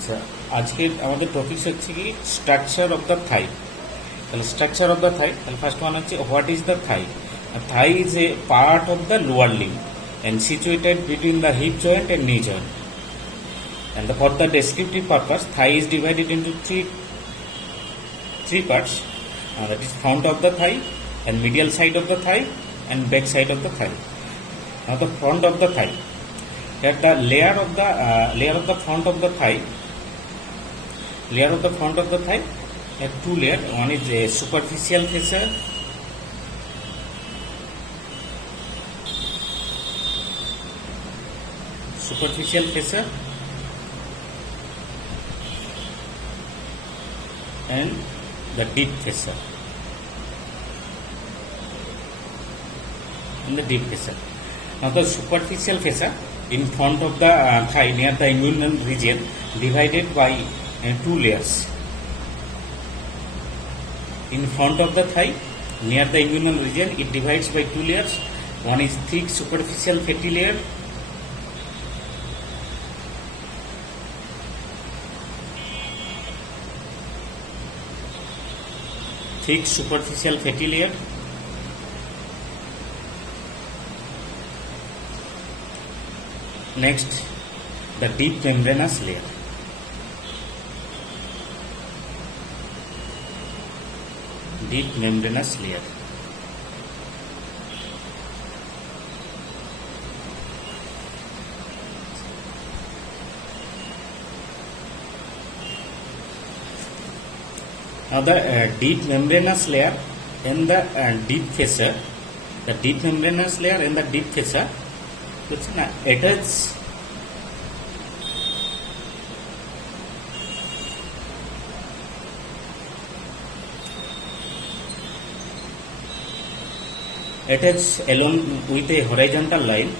আচ্ছা, আজকের আমাদের টপিকস হচ্ছে কি স্ট্রাকচার অফ দ্য থাই। তাহলে স্ট্রাকচার অফ দ্য থাই, তাহলে ফার্স্ট ওয়ান হচ্ছে what is the Thai. Thai is a part of the lower limb and situated between the hip joint and knee joint. And for the descriptive purpose, thigh is divided into three parts. That is front of the thigh, and medial side of the thigh, and back side of the thigh. Now the front of the thigh. Here the layer of the front of the thigh. Layer of the front of the thigh. Have two layers. One is a superficial fascia. Superficial fascia and the deep fascia. Now the superficial fascia in front of the thigh near the inguinal region divided by two layers. In front of the thigh near the inguinal region it divides by two layers. One is thick superficial fatty layer. Thick superficial fatty layer next the deep membranous layer. Deep membranous layer. Now the deep membranous layer and the deep fascia, the deep membranous layer and the deep fascia, attach along with a horizontal line.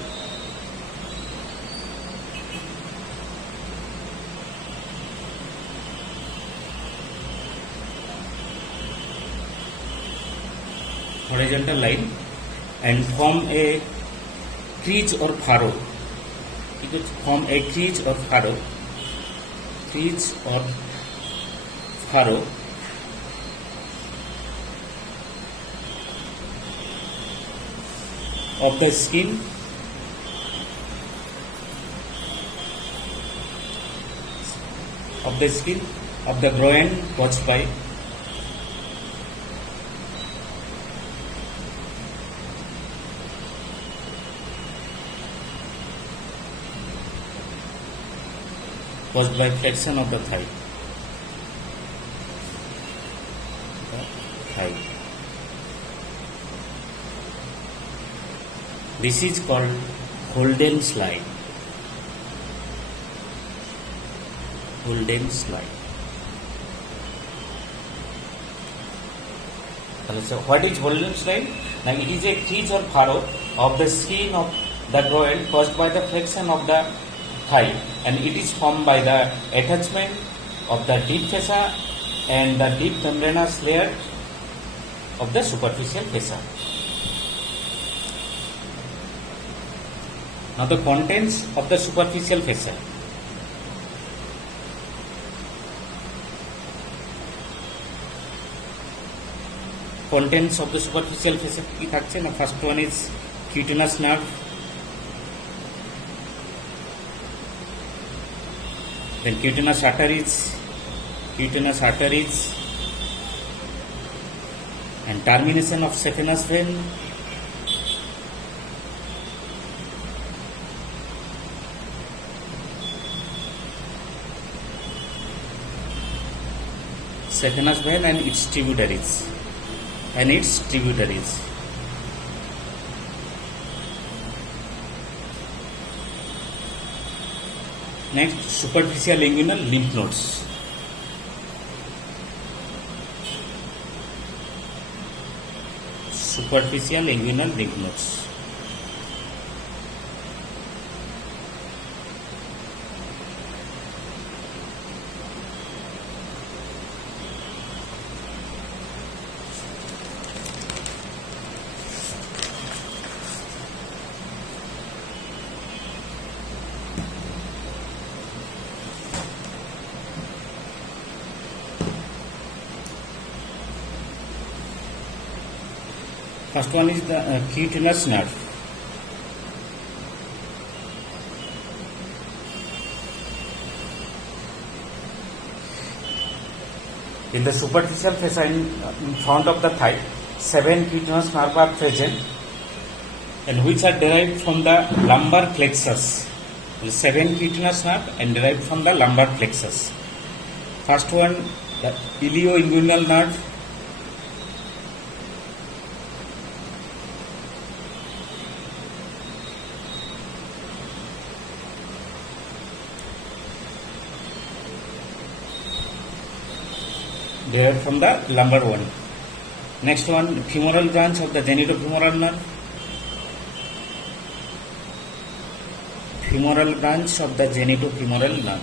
Horizontal line and form a crease or furrow. It would form a crease or furrow. Crease or furrow of the skin of the groin caused by flexion of the thigh. This is called Holden slide. Holden slide. So what is Holden slide? Now it is a crease or furrow of the skin of the groin caused by the flexion of the thigh, and it is formed by the attachment of the deep fascia and the deep membranous layer of the superficial fascia. Now the contents of the superficial fascia. Contents of the superficial fascia কি থাকছে না? First one is cutaneous nerve. Then cutaneous arteries and termination of saphenous vein, and its tributaries. Next, superficial inguinal lymph nodes. Superficial inguinal lymph nodes. First one is the cutaneous nerve. In the superficial fascia in front of the thigh, 7 cutaneous nerves are present, and which are derived from the lumbar plexus. The 7 cutaneous nerves and derived from the lumbar plexus. First one, the ilioinguinal nerve. Derived from the lumbar one. Next one, femoral branch of the genitofemoral nerve. Femoral branch of the genitofemoral nerve.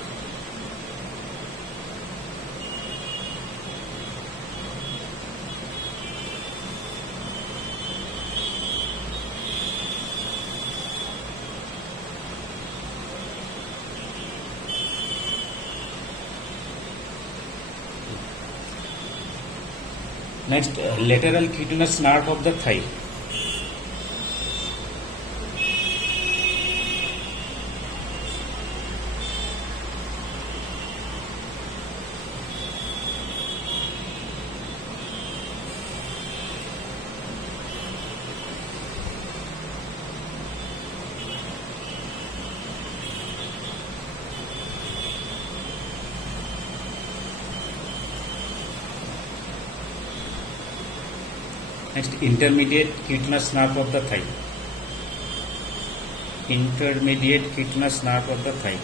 Next, lateral cutaneous nerve of the thigh. Next, intermediate cutaneous nerve of the thigh. Intermediate cutaneous nerve of the thigh.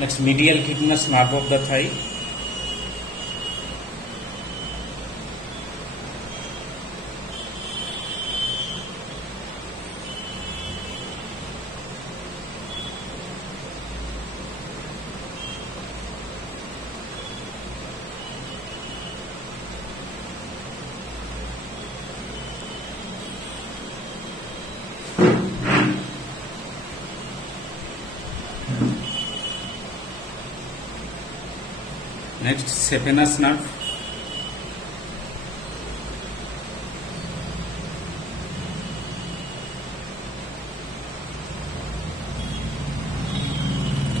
Next, medial cutaneous nerve of the thigh. Next, saphenous nerve.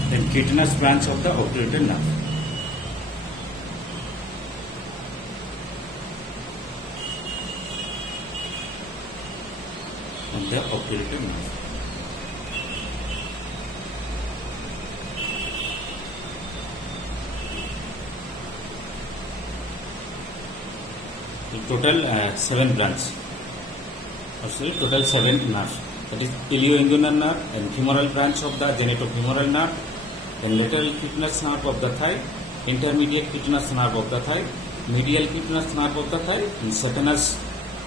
Then cutaneous branch of the occipitator nerve. Of the occipitator nerve. Total 7 branches. Actually, total 7 nerves. That is ilioinguinal nerve and femoral branch of the genitofemoral nerve, then lateral cutaneous nerve of the thigh, intermediate cutaneous nerve of the thigh, medial cutaneous nerve of the thigh, and saphenous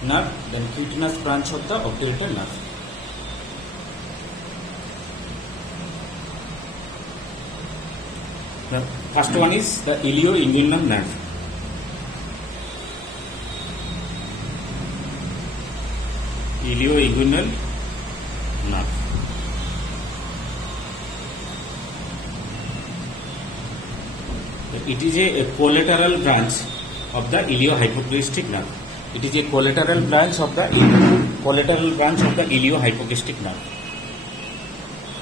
nerve, then cutaneous branch of the occipitator nerve. The first one is the ilioinguinal nerve. Ilioinguinal nerve. It is a collateral branch of the iliohypoglossal nerve. It is a collateral branch of the iliohypoglossal nerve.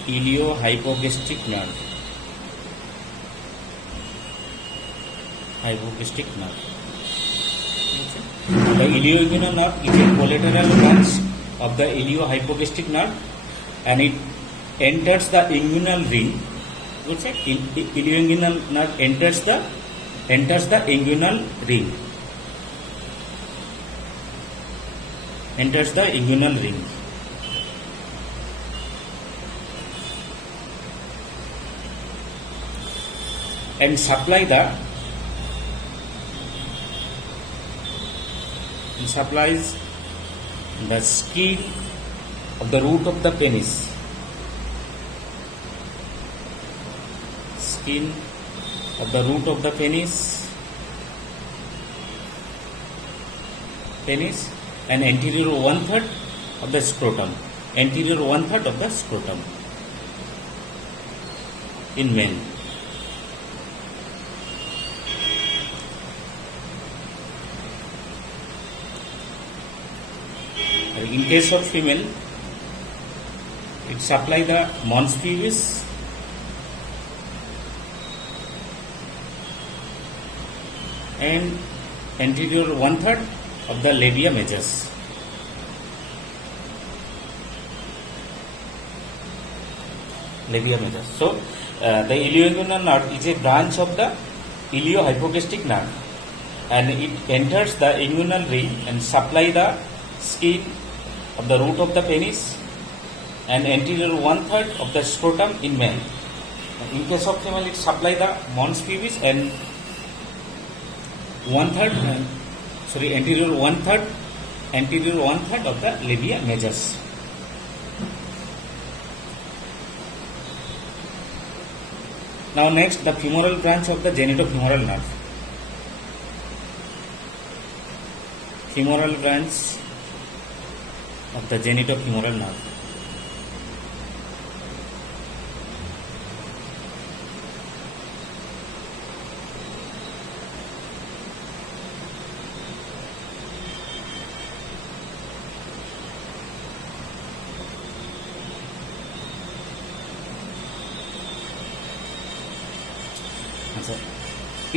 Iliohypoglossal nerve. Hypoglossal nerve. The ilioinguinal nerve is a collateral branch of the iliohypoglossal nerve, and it enters the inguinal ring. Ilioinguinal nerve enters the inguinal ring. Enters the inguinal ring. And supplies the skin of the root of the penis. Skin of the root of the penis penis, and anterior 1/3 of the scrotum. Anterior 1/3 of the scrotum in male. In case of female, it supply the mons pubis and anterior 1/3 of the labia majus. Labia majus. So, the ilioinguinal nerve is a branch of the iliohypogastric nerve, and it enters the inguinal ring and supply the skin of the root of the penis and anterior 1/3 of the scrotum in male. In case of female, it supply the mons pubis and anterior 1/3 of the labia majus. Now next, the femoral branch of the genitofemoral nerve. Femoral branch of the genitofemoral nerve.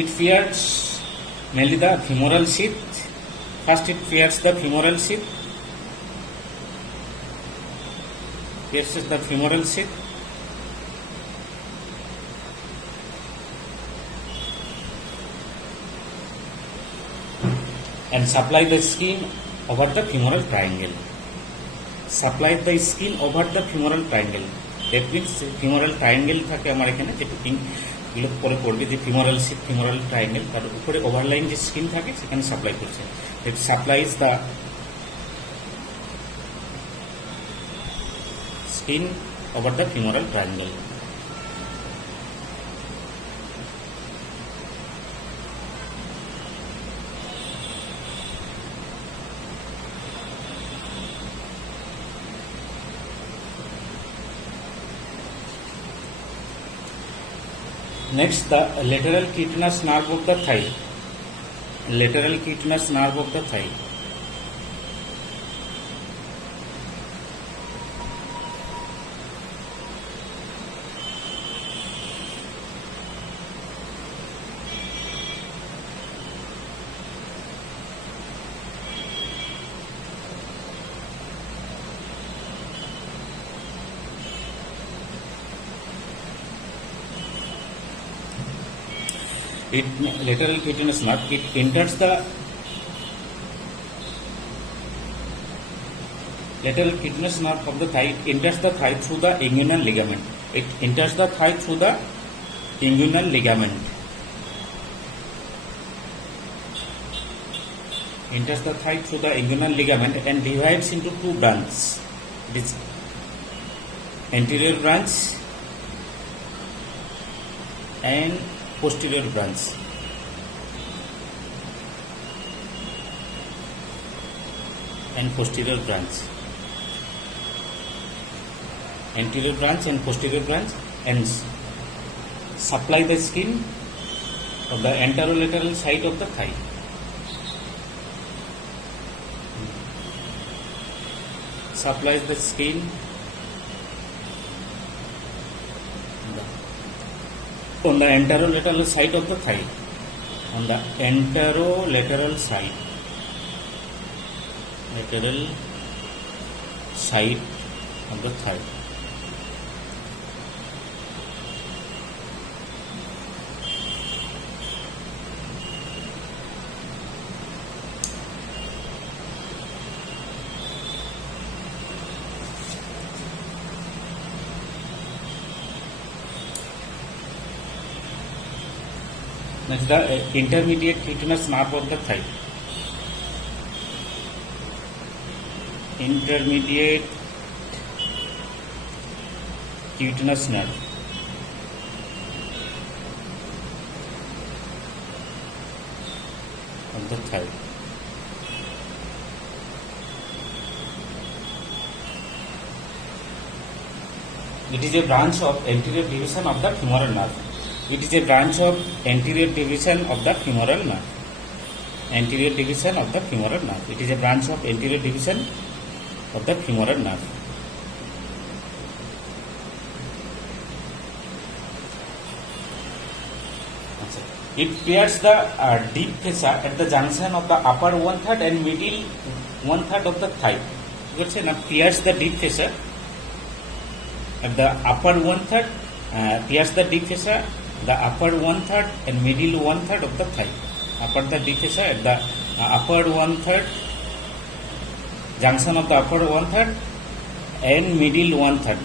It fears mainly the femoral sheath. First, it fears the femoral sheath. Pierces the femoral sheath. And supply the skin over the femoral triangle. Supply the skin over the femoral triangle. That means femoral triangle থাকে আমার এখানে যেটা গুলো পরে পড়বে যে femoral sheet femoral triangle তার উপরে ওভারলাইন যে স্কিন থাকে সেখানে সাপ্লাই করছে it supplies the skin over the femoral triangle. Next, the lateral chitinous nerve of the thigh. Lateral chitinous nerve of the thigh. It lateral chitinous nerve. It enters the lateral chitinous nerve of the thigh. It enters the thigh through the inguinal ligament. It enters the thigh through the inguinal ligament. Enters the thigh through the inguinal ligament and divides into two branches. It is anterior branch and posterior branch. And posterior branch. Anterior branch and posterior branch, and supply the skin of the anterolateral side of the thigh. Supplies the skin on the anterolateral side of the thigh. On the anterolateral side. Lateral side of the thigh. Next, the intermediate chitinous nerve of the thigh. Intermediate chitinous nerve of the thigh. It is a branch of anterior division of the femoral nerve. It is a branch of anterior division of the femoral nerve. Anterior division of the femoral nerve. It is a branch of anterior division of the femoral nerve. It pairs the deep fascia at the junction of the upper 1/3 and middle 1/3 of the thigh. You could say now pairs the deep fascia at the upper 1/3, pairs the deep fascia, the upper 1/3 and middle 1/3 of the thigh. Upper the deep fascia at the upper 1/3, junction of the upper 1/3 and middle 1/3.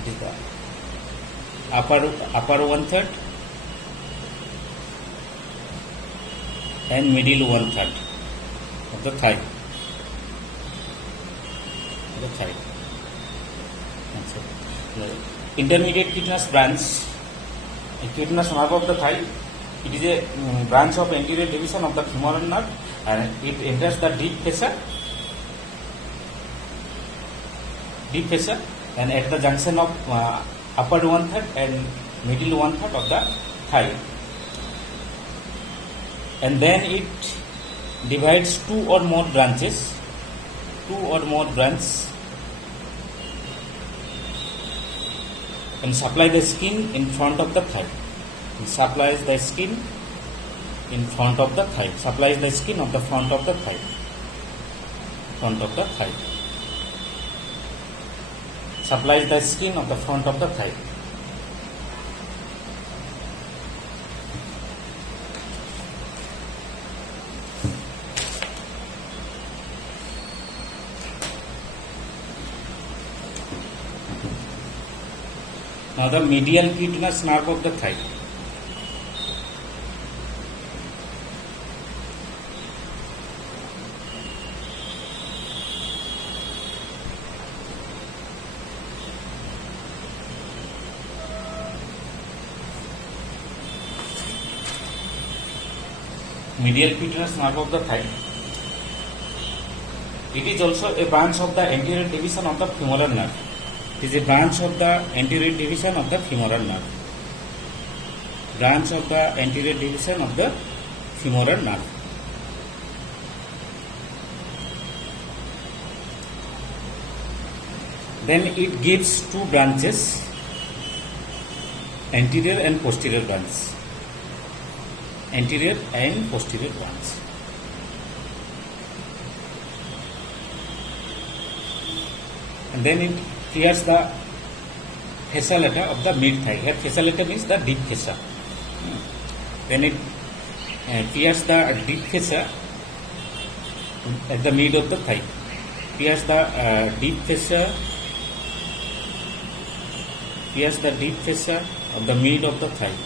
It is the upper 1/3 and middle 1/3 of the thigh. Intermediate cutaneous branch, cutaneous nerve of the thigh. It is a branch of anterior division of the femoral nerve, and it enters the deep fascia, and at the junction of upper 1/3 and middle 1/3 of the thigh. And then it divides two or more branches and supply the skin in front of the thigh. It supplies the skin in front of the thigh. Supplies the skin of the front of the thigh. Supplies the skin of the front of the thigh. Now the medial cutaneous nerve of the thigh. Medial cutaneous nerve of the thigh. It is also a branch of the anterior division of the femoral nerve. It is a branch of the anterior division of the femoral nerve. Branch of the anterior division of the femoral nerve. Then it gives two branches, anterior and posterior branch. Anterior and posterior branch. And then it clears the fasciolata of the mid thigh. Here fasciolata means the deep fascia. Then it clears the deep fascia at the mid of the thigh. Clears the deep fascia. Clears the deep fascia of the mid of the thigh.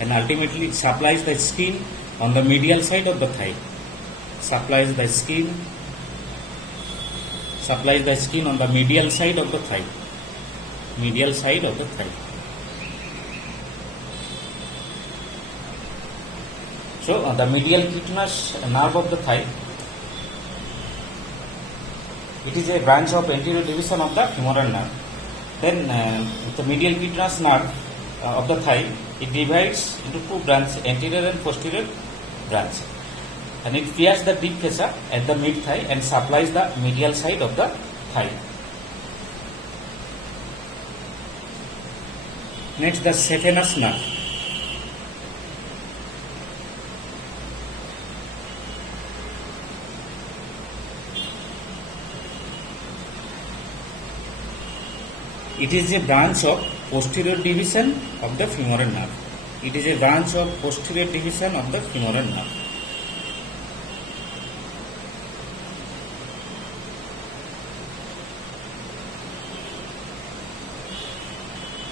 And ultimately it supplies the skin on the medial side of the thigh. Supplies the skin on the medial side of the thigh. Medial side of the thigh. So the medial cutaneous nerve of the thigh. It is a branch of anterior division of the femoral nerve. Then the medial cutaneous nerve of the thigh, it divides into two branches, anterior and posterior branch, and it clears the deep fascia at the mid thigh and supplies the medial side of the thigh. Next, the saphenous nerve. It is a branch of posterior division of the femoral nerve. It is a branch of posterior division of the femoral nerve.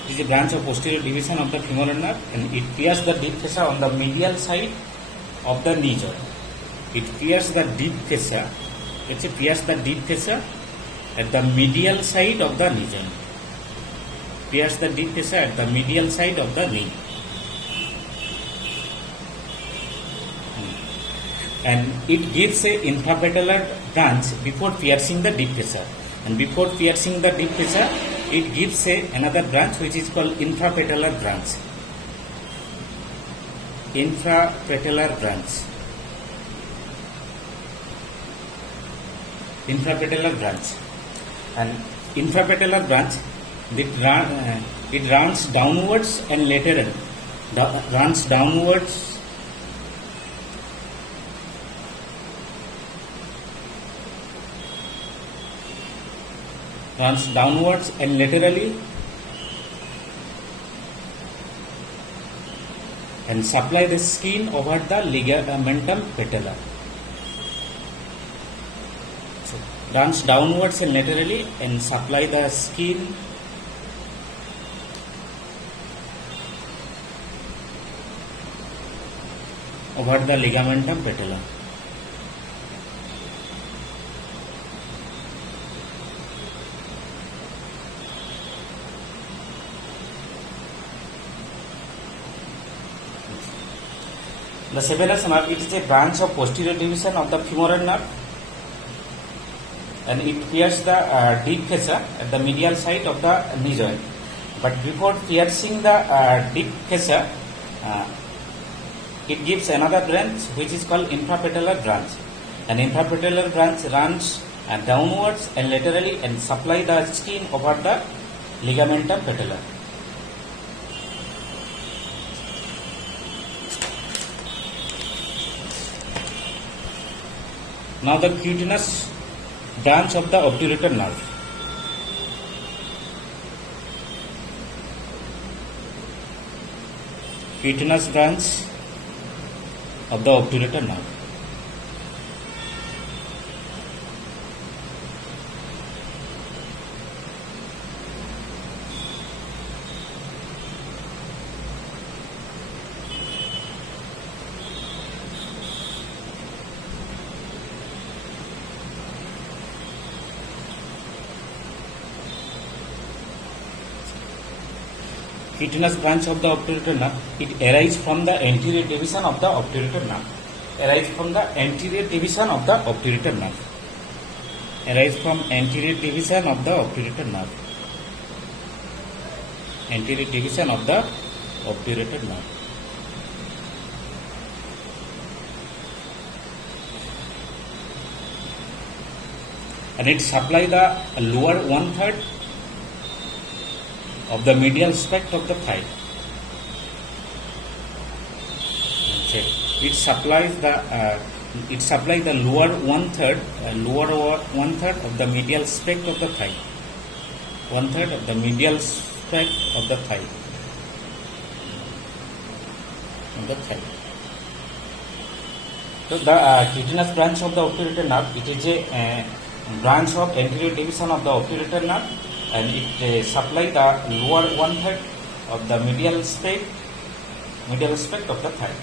It is a branch of posterior division of the femoral nerve, and it clears the deep fascia on the medial side of the knee joint. It clears the deep fascia. It clears the deep fascia at the medial side of the knee joint. Clears the deep fascia at the medial side of the knee. And it gives a infrapatellar branch before piercing the deep fascia. and before piercing the deep fascia, it gives another branch which is called infrapatellar branch. Infrapatellar branch. Infrapatellar branch. And infrapatellar branch, it runs downwards and lateral. Runs downwards and laterally and supply the skin over the ligamentum patellar. So, runs downwards and laterally and supply the skin over the ligamentum patellar. The saphenous nerve, it is a branch of posterior division of the femoral nerve, and it pierces the deep fascia at the medial side of the knee joint. But before piercing the deep fascia, it gives another branch which is called infrapatellar branch. An infrapatellar branch runs downwards and laterally and supply the skin over the ligamentum patellar. Now the cutaneous branch of the obturator nerve. Cutaneous branch of the obturator nerve. Cutaneous branch of the obturator nerve, it arises from the anterior division of the obturator nerve. Arises from the anterior division of the obturator nerve. Arises from anterior division of the obturator nerve. Anterior division of the obturator nerve. And it supply the lower 1/3 of the medial spect of the thigh. It supplies the lower 1/3 of the medial spect of the thigh. 1/3 of the medial spect of the thigh. So the cutaneous branch of the obturator nerve, it is a branch of anterior division of the obturator nerve, and it supply the lower 1/3 of the medial spect of the thigh.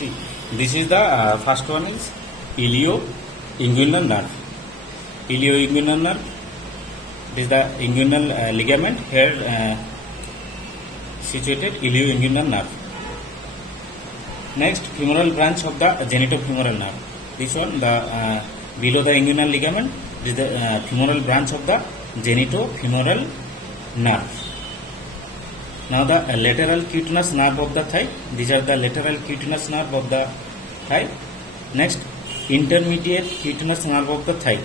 See, this is the first one is ilioinguinal nerve. Ilioinguinal nerve. This is the inguinal ligament here situated ilioinguinal nerve. Next, femoral branch of the genitofemoral nerve. This one, the below the inguinal ligament, this is the femoral branch of the genitofemoral nerve. Now the lateral cutaneous nerve of the thigh. These are the lateral cutaneous nerve of the thigh. Next, intermediate cutaneous nerve of the thigh.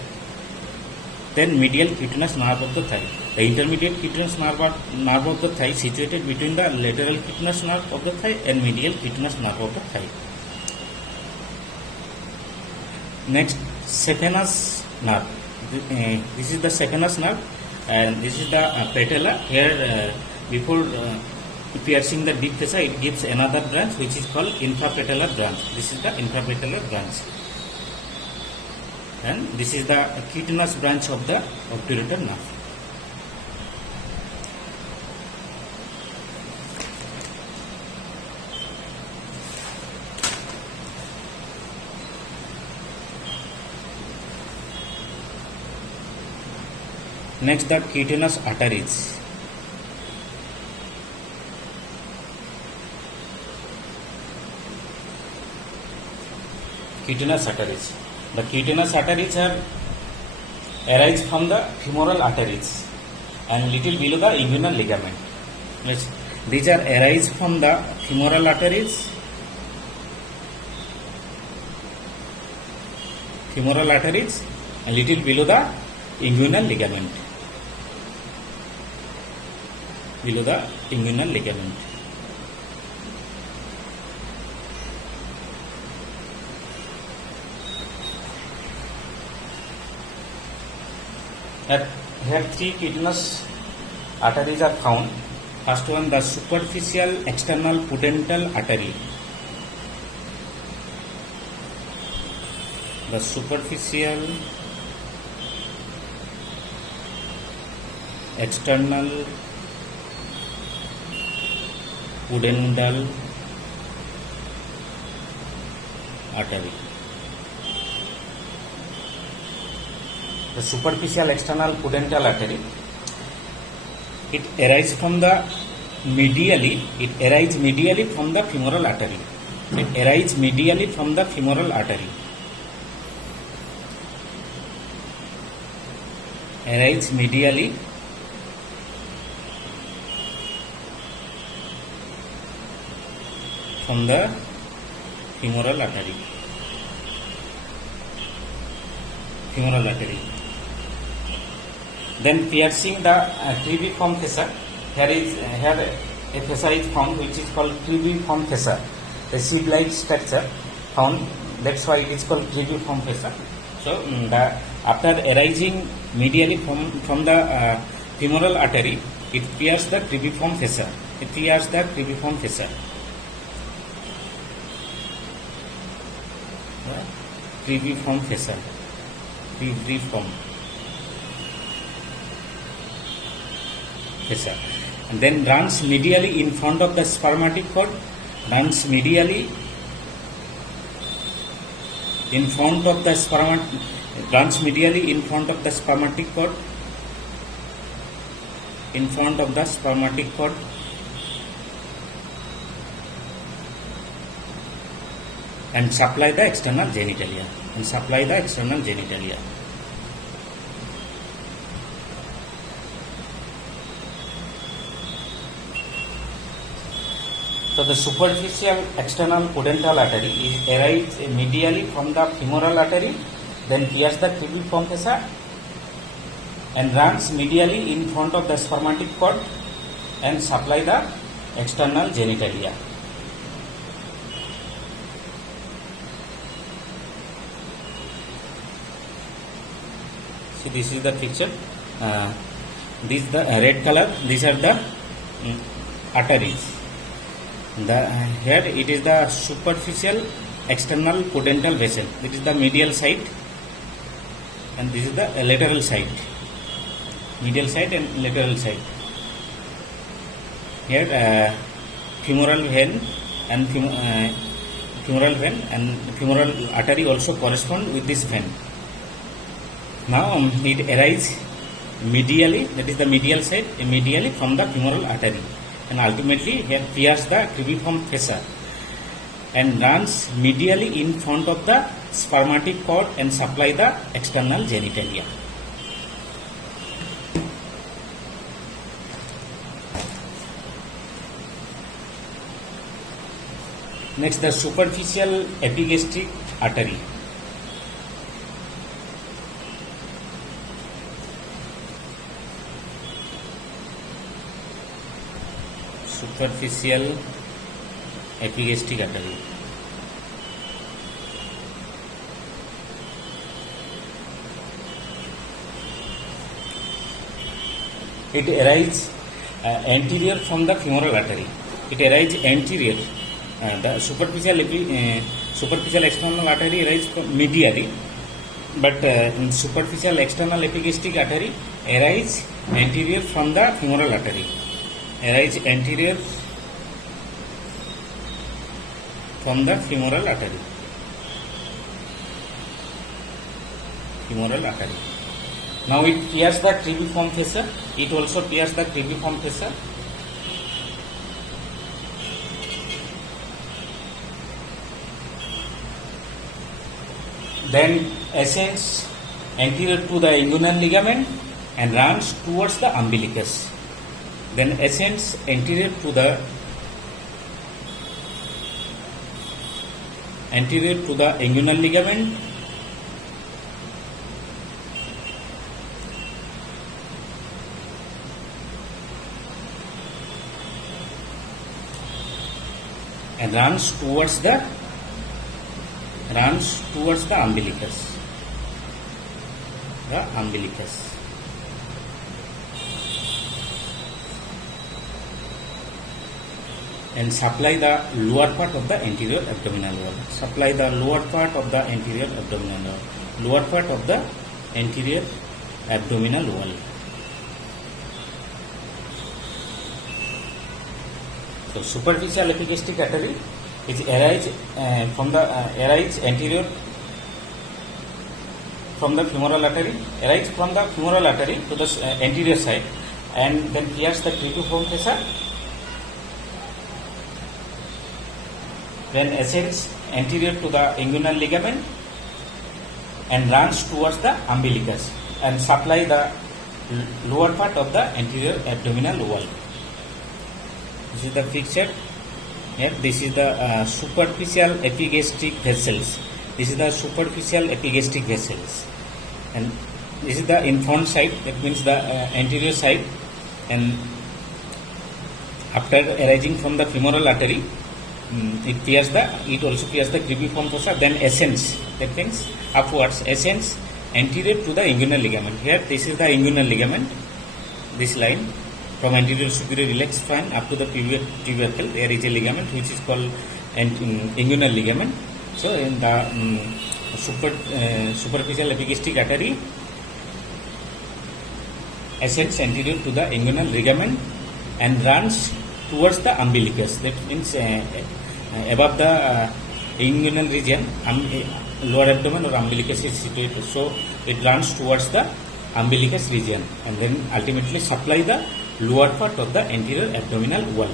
Then medial cutaneous nerve of the thigh. The intermediate cutaneous nerve of the thigh situated between the lateral cutaneous nerve of the thigh and medial cutaneous nerve of the thigh. Next, saphenous nerve. This is the saphenous nerve, and this is the patella. Here, before piercing the deep fascia, it gives another branch which is called infrapatellar branch. This is the infrapatellar branch, and this is the cutaneous branch of the obturator nerve. Next, the cutaneous arteries. Cutaneous arteries. The cutaneous arteries are arise from the femoral arteries and little below the inguinal ligament. Yes. These are arise from the femoral arteries, and little below the inguinal ligament. Below the inguinal ligament. Here three cutaneous arteries are found. First one, the superficial external pudendal artery. The superficial external pudendal artery. The superficial external pudendal artery, it arises from the medially, from the femoral artery. It arises medially from the femoral artery. Arises medially from the femoral artery. Then piercing the cribriform fossa. Here a fossa is found which is called cribriform fossa. The sieve-like structure found. That's why it is called cribriform fossa. So after arising medially from the femoral artery, it pierces the cribriform fossa. Cribriform fossa. And then runs medially in front of the spermatic cord. Runs medially in front of the spermatic cord. And supply the external genitalia. So the superficial external pudendal artery is arises medially from the femoral artery, then pierces the cribriform fossa and runs medially in front of the spermatic cord and supply the external genitalia. See, this is the picture. This is the red color. These are the arteries. Here it is the superficial external pudendal vessel. It is the medial side, and this is the lateral side. Medial side and lateral side. Here femoral vein and femoral artery also correspond with this vein. Now it arises medially, that is the medial side, medially from the femoral artery, and ultimately here pierces the cribriform fossa and runs medially in front of the spermatic cord and supply the external genitalia. Next, the superficial epigastric artery. Superficial epigastric artery. It arises anterior from the femoral artery. It arises anterior. The superficial external artery arises medially, but superficial external epigastric artery arises anterior from the femoral artery. Arise anterior from the femoral artery. Now it pierces the cribriform fascia. It also pierces the cribriform fascia. Then ascends anterior to the inguinal ligament and runs towards the umbilicus. Then ascends anterior to the inguinal ligament and runs towards the umbilicus. And supply the lower part of the anterior abdominal wall. Supply the lower part of the anterior abdominal wall. Lower part of the anterior abdominal wall. So superficial epigastric artery is arise anterior from the femoral artery, arise from the femoral artery to the anterior side, and then pierce the cribriform fascia. Then ascends anterior to the inguinal ligament and runs towards the umbilicus and supply the lower part of the anterior abdominal wall. This is the picture. Here, this is the superficial epigastric vessels. This is the superficial epigastric vessels, and this is the infront side. That means the anterior side, and after arising from the femoral artery, it also pierces the cribriform fossa. Then ascends. That means upwards. Ascends anterior to the inguinal ligament. Here, this is the inguinal ligament. This line from anterior superior iliac spine up to the tubercle, there is a ligament which is called inguinal ligament. So in the superficial epigastric artery ascends anterior to the inguinal ligament and runs towards the umbilicus. That means above the inguinal region, lower abdomen or umbilicus is situated. So it runs towards the umbilicus region and then ultimately supply the lower part of the anterior abdominal wall.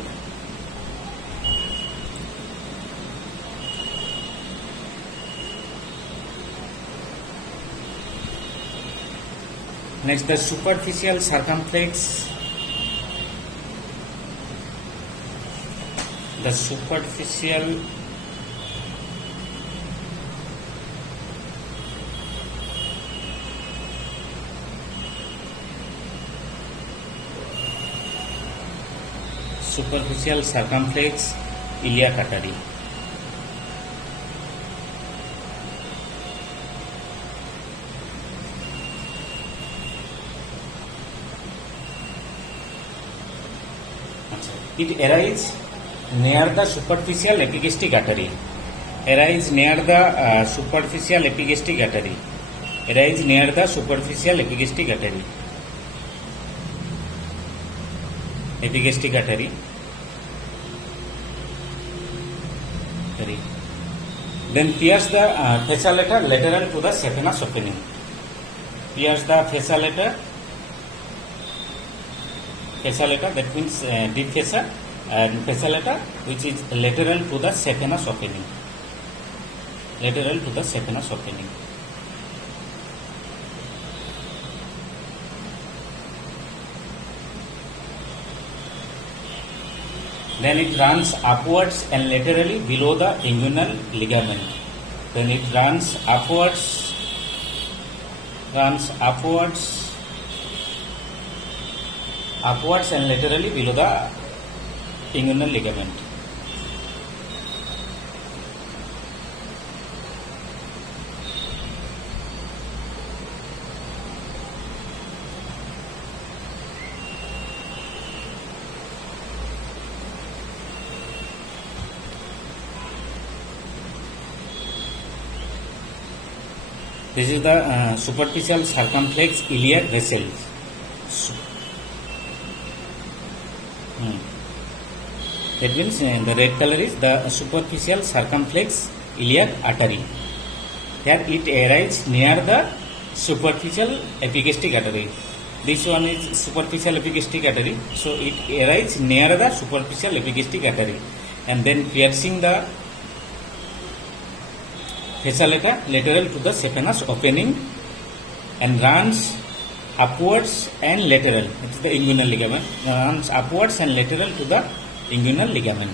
Next, the superficial circumflex. The superficial circumflex iliac artery. It arises near the superficial epigastric artery. Arise near the superficial epigastric artery. Arise near the superficial epigastric artery. Epigastric artery. Then pierce the fasciolater lateral to the saphenous opening. Pierce the fasciolater, that means deep fascia, and fasciolater which is lateral to the saphenous opening. Lateral to the saphenous opening. Then it runs upwards and laterally below the inguinal ligament. Then it runs upwards and laterally below the inguinal ligament. This is the superficial circumflex iliac vessels. That means the red color is the superficial circumflex iliac artery. Here it arises near the superficial epigastric artery. This one is superficial epigastric artery, so it arises near the superficial epigastric artery and then piercing the fasciculata lateral to the saphenous opening and runs upwards and lateral. It is the inguinal ligament. Runs upwards and lateral to the inguinal ligament.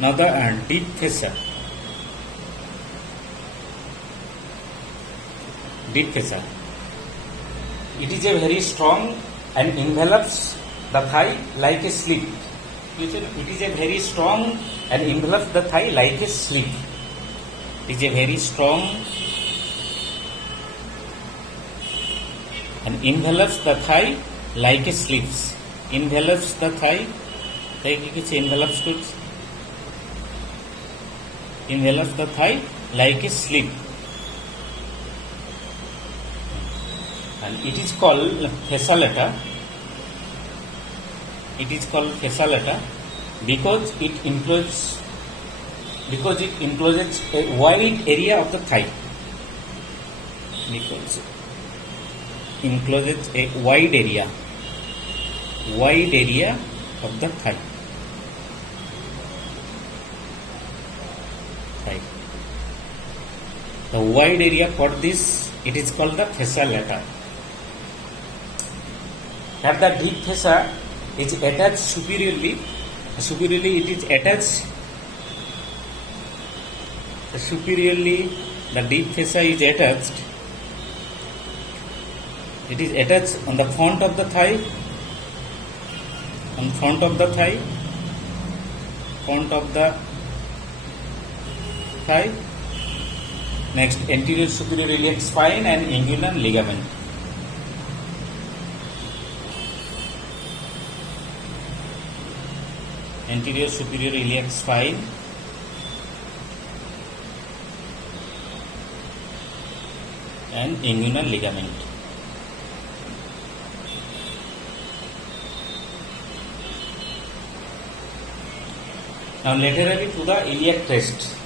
Now the deep fascia. Deep fascia. It is a very strong and envelops the thigh like a sleeve. It is a very strong and envelops the thigh like a sleeve. It is a very strong and envelops the thigh like a sleeves. Envelops the thigh like a envelops goods. Envelops the thigh like a sleeve. And it is called fasciculata. It is called fasciculata because it encloses a wide area of the thigh. Because it encloses a wide area of the thigh. The wide area for this, it is called the fasciculata. Here the deep fascia is attached superiorly. Superiorly it is attached. Superiorly the deep fascia is attached. It is attached on the front of the thigh. On front of the thigh. Front of the thigh. Next, anterior superior iliac spine and inguinal ligament. Anterior superior iliac spine and inguinal ligament. Now laterally to the iliac crest.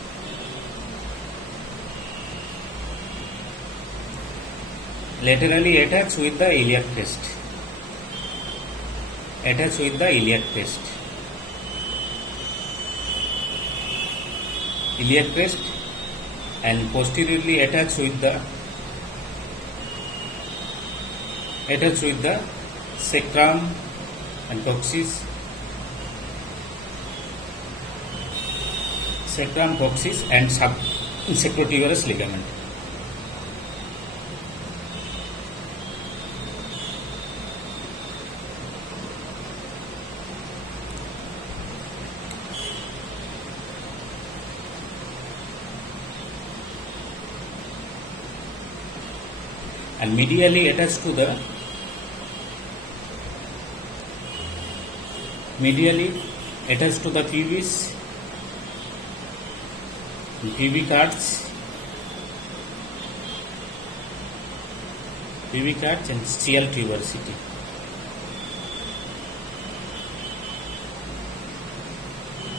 Laterally attached with the iliac crest. Attached with the iliac crest. Iliac crest and posteriorly attached with the sacrum and coccyx. Sacrum, coccyx and subsacrotigerous ligament. And medially attached to the pubis, pubic arch and scial tuberosity.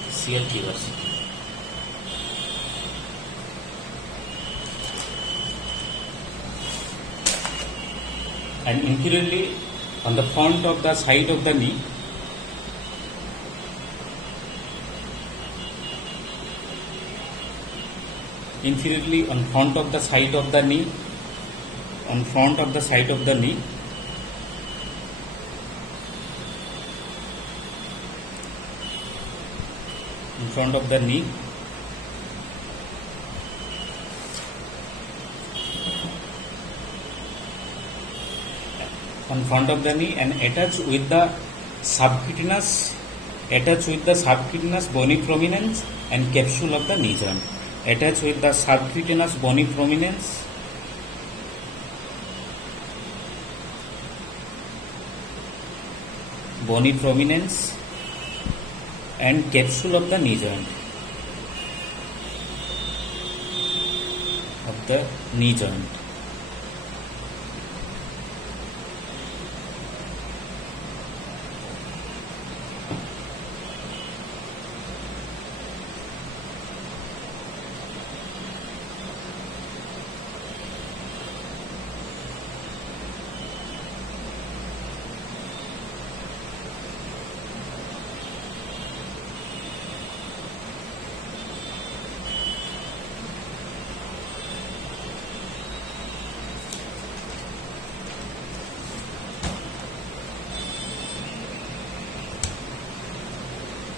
Scial tuberosity. And inferiorly on the front of the side of the knee, inferiorly on front of the side of the knee, on front of the side of the knee, in front of the knee, on front of the knee and attached with the subcutaneous bony prominence and capsule of the knee joint. Attached with the subcutaneous bony prominence and capsule of the knee joint.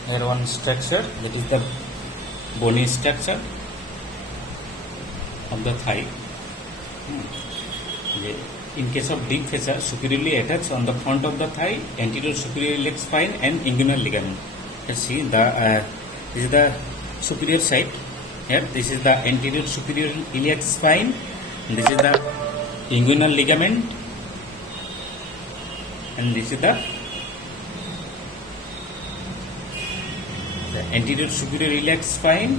here one structure, that is the bony structure of the thigh. In case of deep fascia, superiorly attached on the front of the thigh, anterior superior iliac spine and inguinal ligament. Let's see, this is the superior side. Here, this is the anterior superior iliac spine. This is the inguinal ligament, and this is the anterior superior iliac spine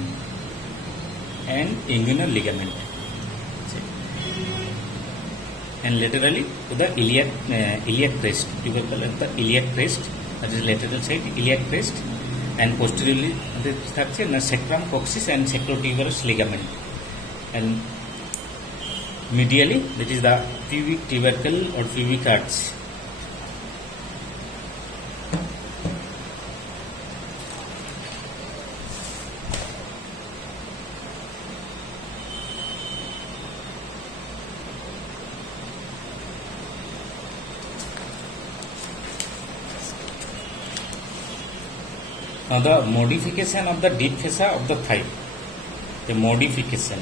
and inguinal ligament, and laterally to the iliac crest, tubercle at the iliac crest, that is lateral side iliac crest, and posteriorly থাকছে না sacrum coccyx and sacrotuberous ligament, and medially that is the pubic tubercle or pubic arch. Now the modification of the deep fascia of the thigh. The modification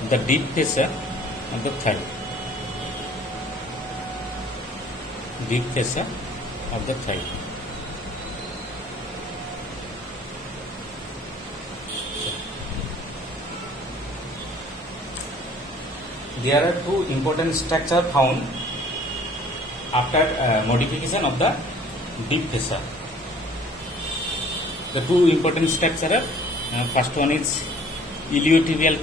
of the deep fascia of the thigh. Deep fascia of the thigh. There are two important structures found after modification of the deep fascia. The two important structures are first one is iliotibial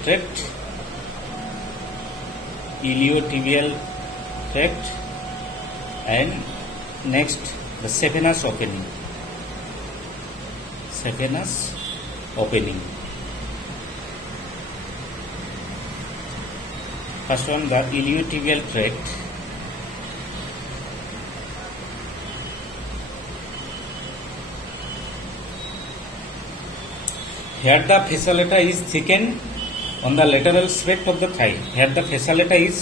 tract, and next the saphenous opening. First one, the iliotibial tract. Here the fasciolata is thickened on the lateral aspect of the thigh. Here the fasciolata is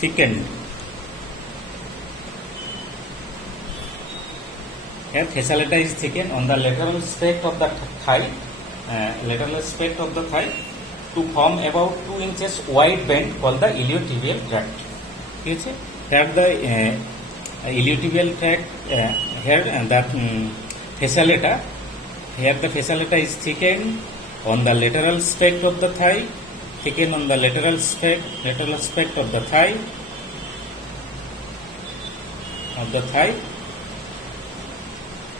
thickened. Here fasciolata is thickened on the lateral aspect of the thigh. To form about 2 inches wide band called the iliotibial tract. Here the iliotibial tract, here the fasciolata. Here the fasciolata is thickened on the lateral aspect of the thigh, of the thigh,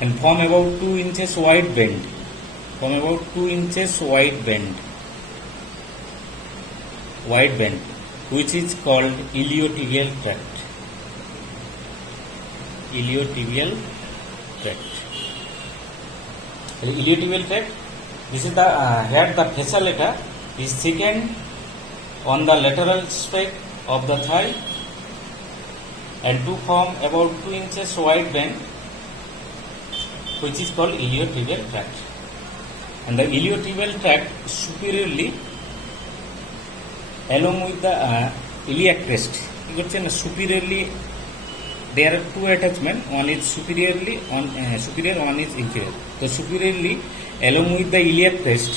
and form about 2 inches wide band. Which is called iliotibial tract. Iliotibial tract. This is the here the fasciolata is thickened on the lateral aspect of the thigh, and to form about 2 inches wide band, which is called iliotibial tract. And the iliotibial tract superiorly along with the iliac crest. Superiorly there are two attachments. One is superior, one is inferior. So superiorly along with the iliac crest,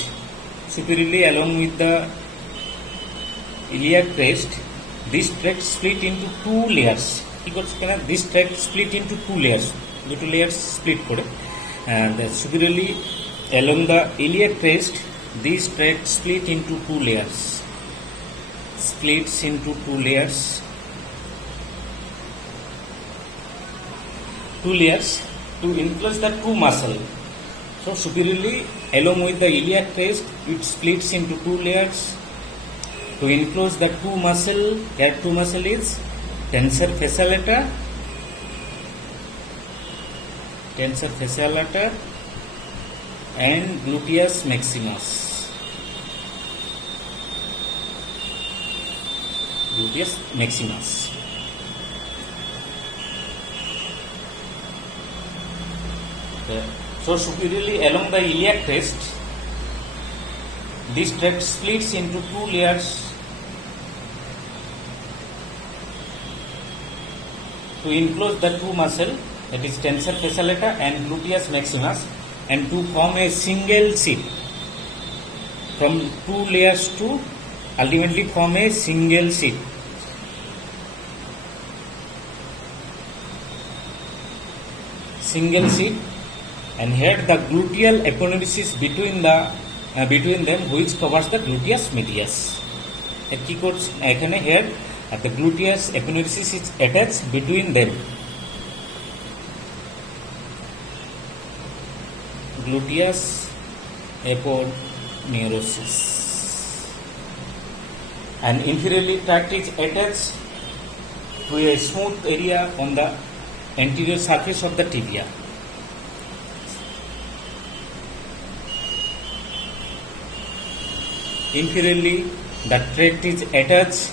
this tract split into two layers. This tract split into two layers. The two layers split and superiorly along the iliac crest, this tract split into two layers. To enclose the two muscle. So superiorly along with the iliac crest, it splits into two layers to enclose the two muscle. Here two muscle is tensor fasciolata and gluteus maximus. So superiorly along the iliac crest, this tract splits into two layers to to enclose the two muscle, that is tensor fascia lata and gluteus maximus, and to form a single sheet from two layers to ultimately form a single sheet. Single sheet, and here the gluteal aponeurosis between them, which covers the gluteus medius. কি করছে এখানে here the gluteus aponeurosis is attached between them. Gluteus aponeurosis, and inferiorly tract is attached to a smooth area on the anterior surface of the tibia. Inferiorly, the tract is attached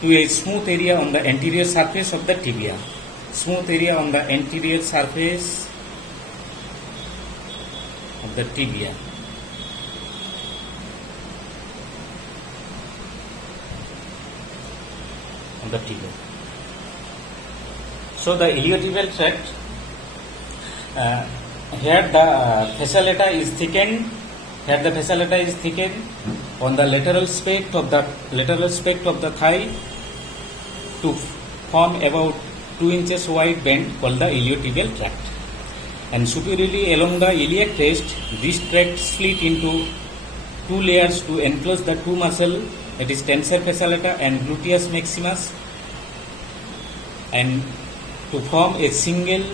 to a smooth area on the anterior surface of the tibia. Smooth area on the anterior surface of the tibia. So the iliotibial tract, here the fascia lata is thickened. Here the fascia lata is thickened on the lateral spect of the thigh to form about 2 inches wide band called the iliotibial tract. And superiorly along the iliac crest, this tract split into two layers to enclose the two muscle, that is tensor fascia lata and gluteus maximus, and to form a single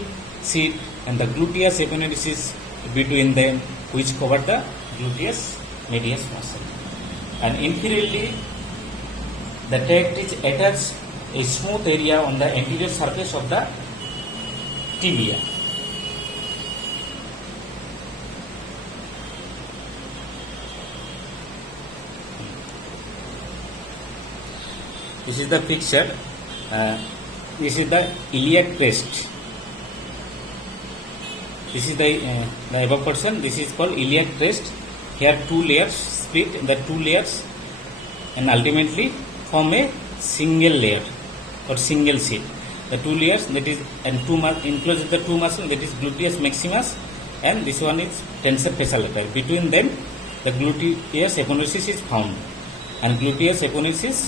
sheet, and the gluteus aponeurosis between them, which cover the gluteus medius muscle. And inferiorly, the tract is attached a smooth area on the anterior surface of the tibia. This is the picture. This is the iliac crest. This is the above portion. This is called iliac crest. Here two layers split, the two layers, and ultimately form a single layer or single sheet. The two layers, that is, and encloses the two muscles, that is gluteus maximus, and this one is tensor fascia lata. Between them, the gluteus aponeurosis is found, and gluteus aponeurosis,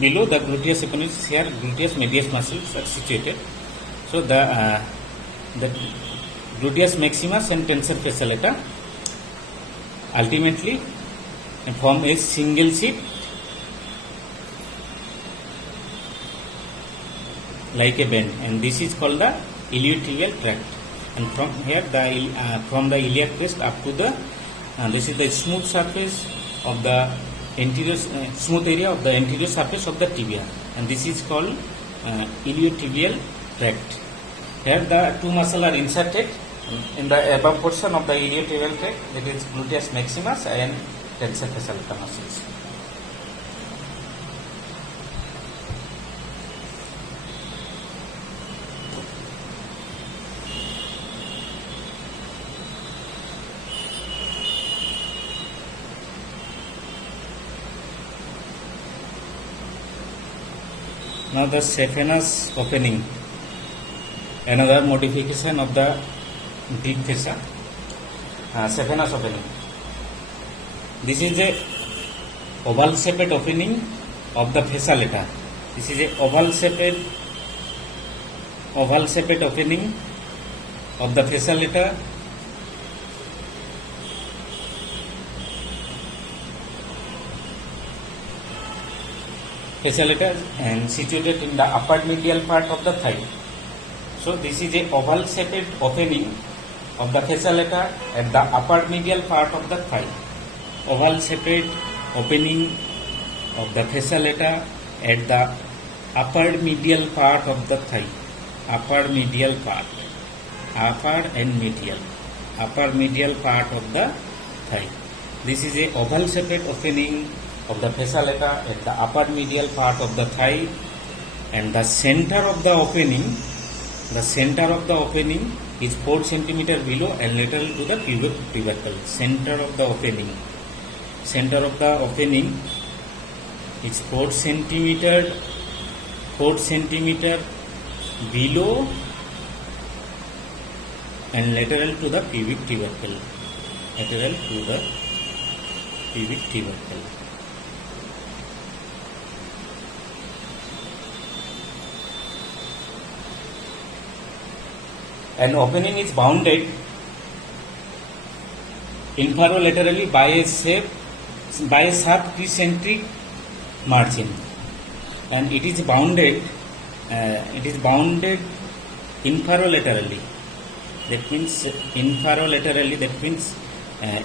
below the gluteus aponeurosis, here gluteus medius muscles are situated. So the gluteus maximus and tensor fascia lata ultimately form a single sheet like a band, and this is called the iliotibial tract. And from here, from the iliac crest up to the this is the smooth surface of the anterior smooth area of the anterior surface of the tibia, and this is called iliotibial tract. Here the two muscles are inserted in the above portion of the iliotibial tract, that is gluteus maximus and tensor fascia lata muscles. Now the saphenous opening, another modification of the deep fascia. Saphenous opening. This is a oval shaped opening of the fascia lata. This is a oval shaped opening of the fascia lata. Fascia lata and situated in the upper medial part of the thigh. So this is a oval shaped opening of the fascia lata at the upper medial part of the thigh. Oval shaped opening of the fascia lata at the upper medial part of the thigh. Upper and medial part of the thigh. This is a oval shaped opening of the fascia lata at the upper medial part of the thigh, and the center of the opening is 4 cm below and lateral to the pubic tubercle. Center of the opening is 4 cm 4 centimeter below and lateral to the pubic tubercle. Lateral to the pubic tubercle. An opening is bounded inferolaterally by a sharp concentric margin, and it is bounded inferolaterally. That means inferolaterally. That means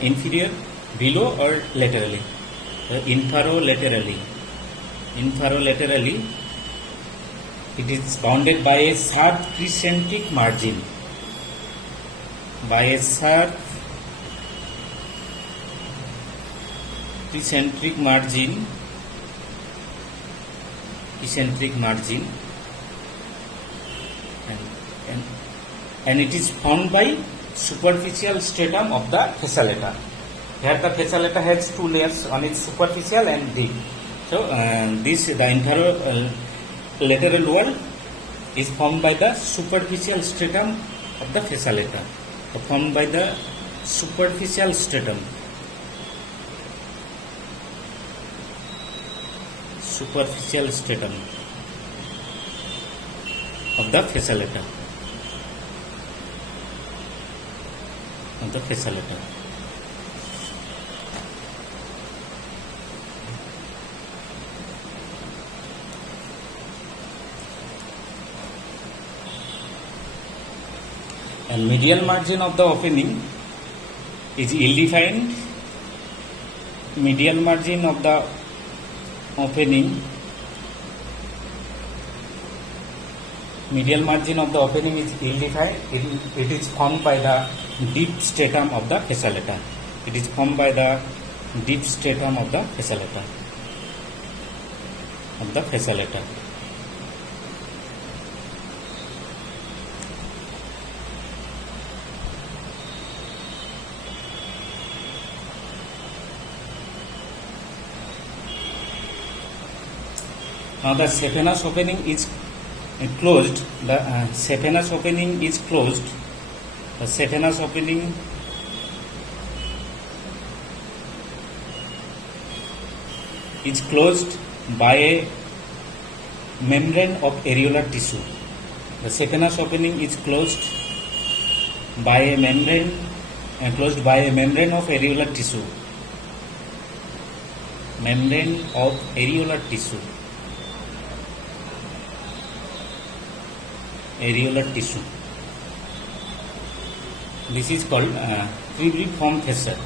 inferior, below, or laterally. Inferolaterally. It is bounded by a sharp concentric margin. By a sharp concentric margin, and it is formed by superficial stratum of the facilata. Here the facilata has two layers, one is superficial and deep. So the lateral wall is formed by the superficial stratum of the facilata. Formed by the superficial stratum. Superficial stratum of the facilata. And medial margin of the opening is ill-defined. Medial margin of the opening is ill-defined. It is formed by the deep stratum of the facilata. Now the saphenous opening is closed. The saphenous opening is closed. The saphenous opening is closed by a membrane of areolar tissue. The saphenous opening is closed by a membrane of areolar tissue. Membrane of areolar tissue. This is called cribriform fissure.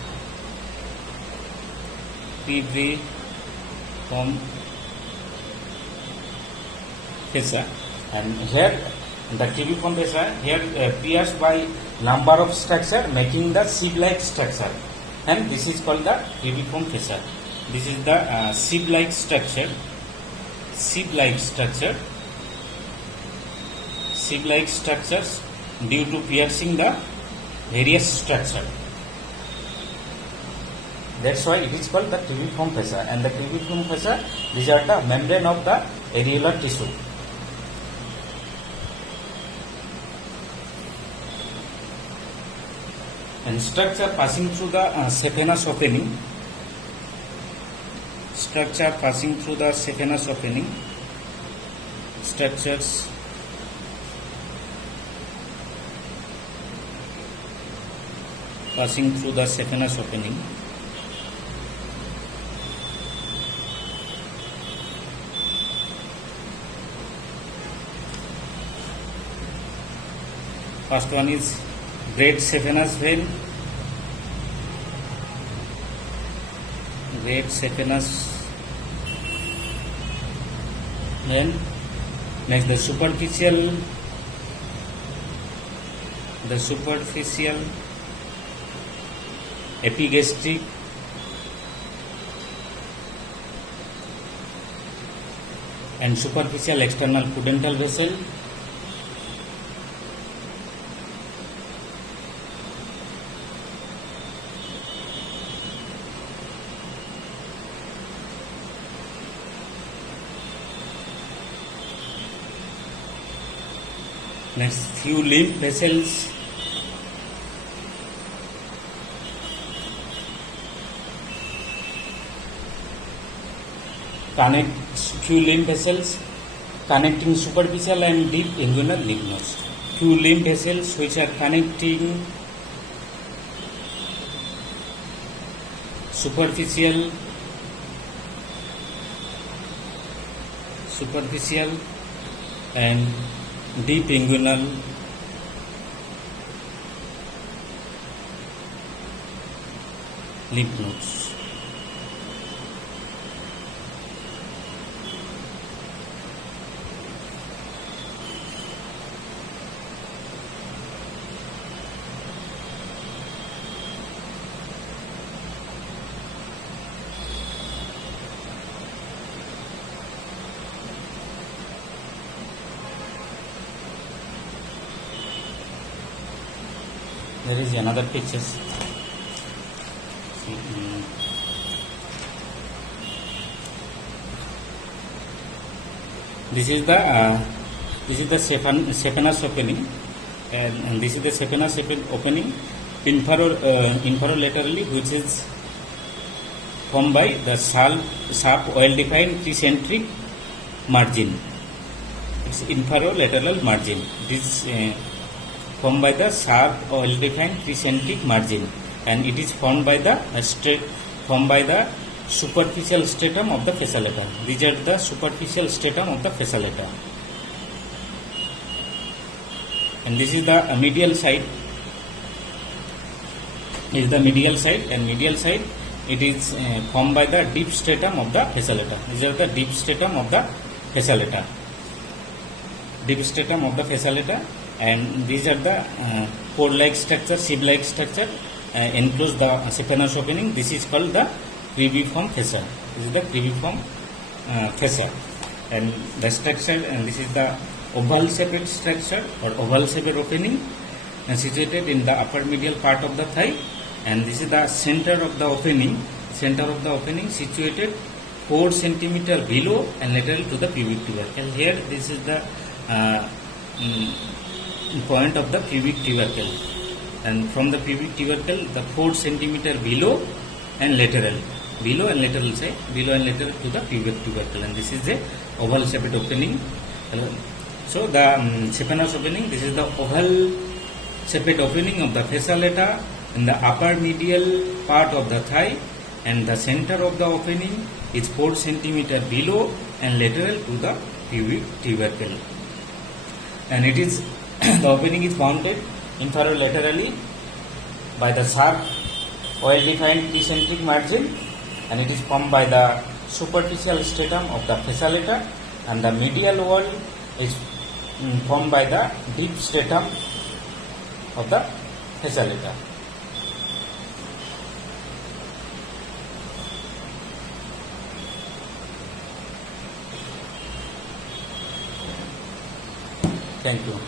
And here the cribriform fissure pierced by number of structure making the sieve-like structure, and this is called the cribriform fissure. This is the sieve-like structure. Sieve-like structures due to piercing the various structure. That's why it is called the cribriform fissure. And the cribriform fissure, these are the membrane of the areolar tissue. And structure passing through the saphenous opening. Structures passing through the saphenous opening. First one is great saphenous vein. Next the superficial epigastric and superficial external pudendal vessel. Next, few lymph vessels. Connect few lymph vessels connecting superficial and deep inguinal lymph nodes. Few lymph vessels which are connecting superficial and deep inguinal lymph nodes. There is another picture. This is the saphenous opening, and this is the saphenous opening inferolaterally, which is formed by the sharp well-defined concentric margin. It's inferolateral margin. This formed by the sharp well-defined concentric margin, and it is formed by the superficial stratum of the facilita. These are the superficial stratum of the facilita, and this is the medial side. This is the medial side, and medial side it is formed by the deep stratum of the facilita. These are the deep stratum of the facilita. Deep stratum of the facilita. And these are the cord-like structure, sieve-like structure enclose the saphenous opening. This is called the cribriform fascia. This is the cribriform fascia, and the structure, and this is the oval-shaped structure or oval-shaped opening situated in the upper medial part of the thigh, and this is the center of the opening. Center of the opening situated 4 centimeter below and lateral to the pubic tubercle. Here, this is the point of the pubic tubercle, and from the pubic tubercle the 4 centimeter below and lateral side, below and lateral to the pubic tubercle, and this is the oval shaped opening. So the saphenous opening, this is the oval shaped opening of the fasciolata in the upper medial part of the thigh, and the center of the opening is 4 centimeter below and lateral to the pubic tubercle, and it is the opening is bounded inferolaterally by the sharp well-defined concentric margin, and it is formed by the superficial stratum of the fasciolata, and the medial wall is formed by the deep stratum of the fasciolata. Thank you.